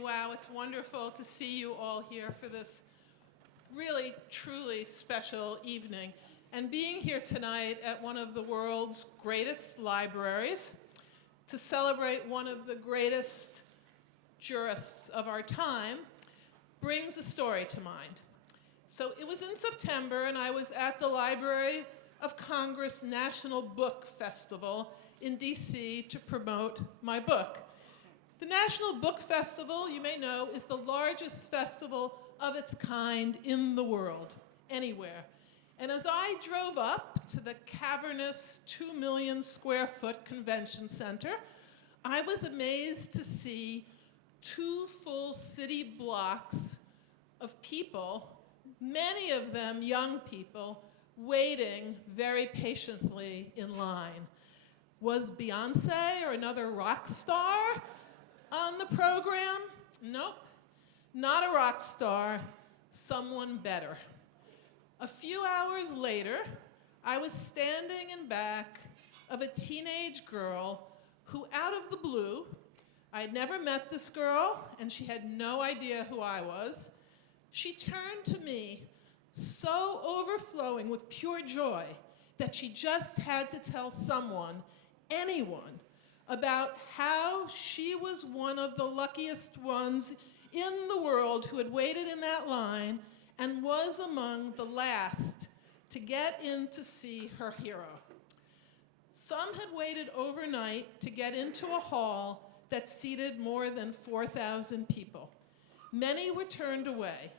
Wow, it's wonderful to see you all here for this really, truly special evening. And being here tonight at one of the world's greatest libraries to celebrate one of the greatest jurists of our time brings a story to mind. So it was in September, and I was at the Library of Congress National Book Festival in DC to promote my book. The National Book Festival, you may know, is the largest festival of its kind in the world, anywhere. And as I drove up to the cavernous 2 million square foot convention center, I was amazed to see 2 full city blocks of people, many of them young people, waiting very patiently in line. Was Beyonce or another rock star on the program? Nope, not a rock star, someone better. A few hours later, I was standing in back of a teenage girl who, out of the blue, I had never met this girl, and she had no idea who I was. She turned to me, so overflowing with pure joy that she just had to tell someone, anyone, about how she was one of the luckiest ones in the world who had waited in that line and was among the last to get in to see her hero. Some had waited overnight to get into a hall that seated more than 4,000 people. Many were turned away.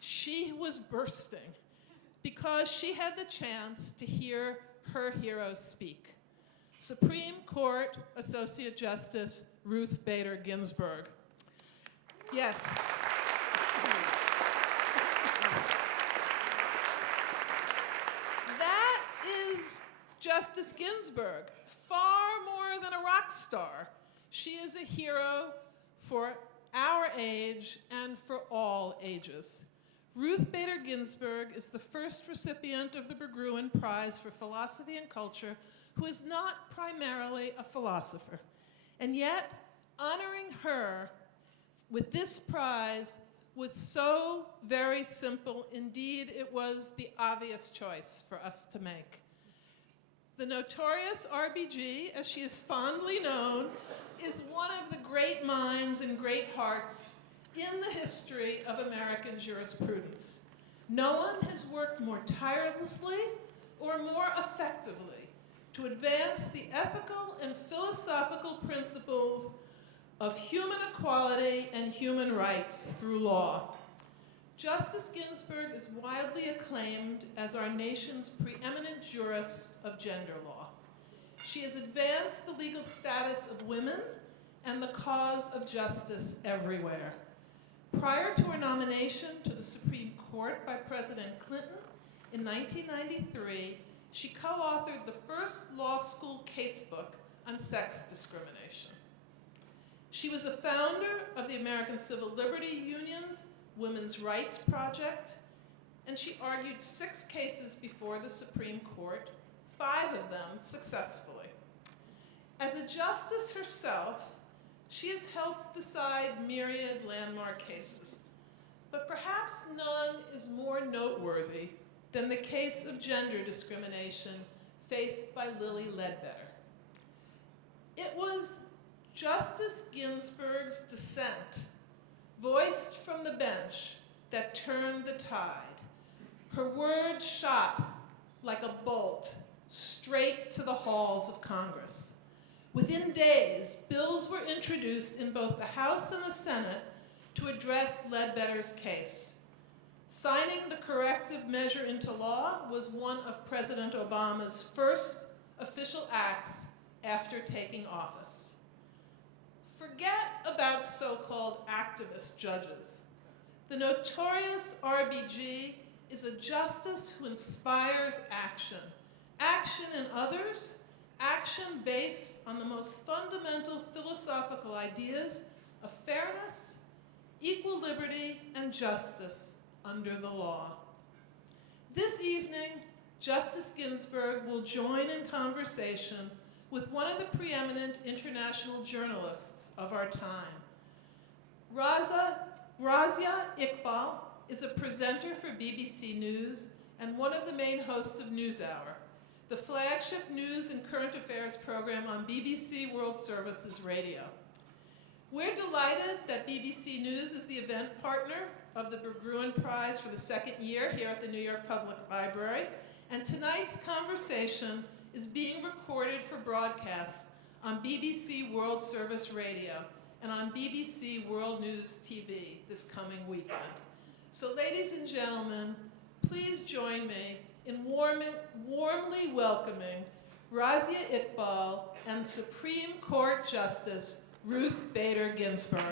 She was bursting because she had the chance to hear her hero speak. Supreme Court Associate Justice Ruth Bader Ginsburg. Yes. That is Justice Ginsburg, far more than a rock star. She is a hero for our age and for all ages. Ruth Bader Ginsburg is the first recipient of the Berggruen Prize for Philosophy and Culture who is not primarily a philosopher. And yet, honoring her with this prize was so very simple. Indeed, it was the obvious choice for us to make. The notorious RBG, as she is fondly known, is one of the great minds and great hearts in the history of American jurisprudence. No one has worked more tirelessly or more effectively to advance the ethical and philosophical principles of human equality and human rights through law. Justice Ginsburg is widely acclaimed as our nation's preeminent jurist of gender law. She has advanced the legal status of women and the cause of justice everywhere. Prior to her nomination to the Supreme Court by President Clinton in 1993, she co-authored the first law school casebook on sex discrimination. She was the founder of the American Civil Liberty Union's Women's Rights Project, and she argued 6 cases before the Supreme Court, 5 of them successfully. As a justice herself, she has helped decide myriad landmark cases, but perhaps none is more noteworthy than the case of gender discrimination faced by Lilly Ledbetter. It was Justice Ginsburg's dissent, voiced from the bench, that turned the tide. Her words shot like a bolt straight to the halls of Congress. Within days, bills were introduced in both the House and the Senate to address Ledbetter's case. Signing the corrective measure into law was one of President Obama's first official acts after taking office. Forget about so-called activist judges. The notorious RBG is a justice who inspires action. Action in others, action based on the most fundamental philosophical ideas of fairness, equal liberty, and justice under the law. This evening, Justice Ginsburg will join in conversation with one of the preeminent international journalists of our time. Razia Iqbal is a presenter for BBC News and one of the main hosts of NewsHour, the flagship news and current affairs program on BBC World Services Radio. We're delighted that BBC News is the event partner of the Berggruen Prize for the second year here at the New York Public Library, and tonight's conversation is being recorded for broadcast on BBC World Service Radio and on BBC World News TV this coming weekend. So ladies and gentlemen, please join me in warmly welcoming Razia Iqbal and Supreme Court Justice Ruth Bader Ginsburg.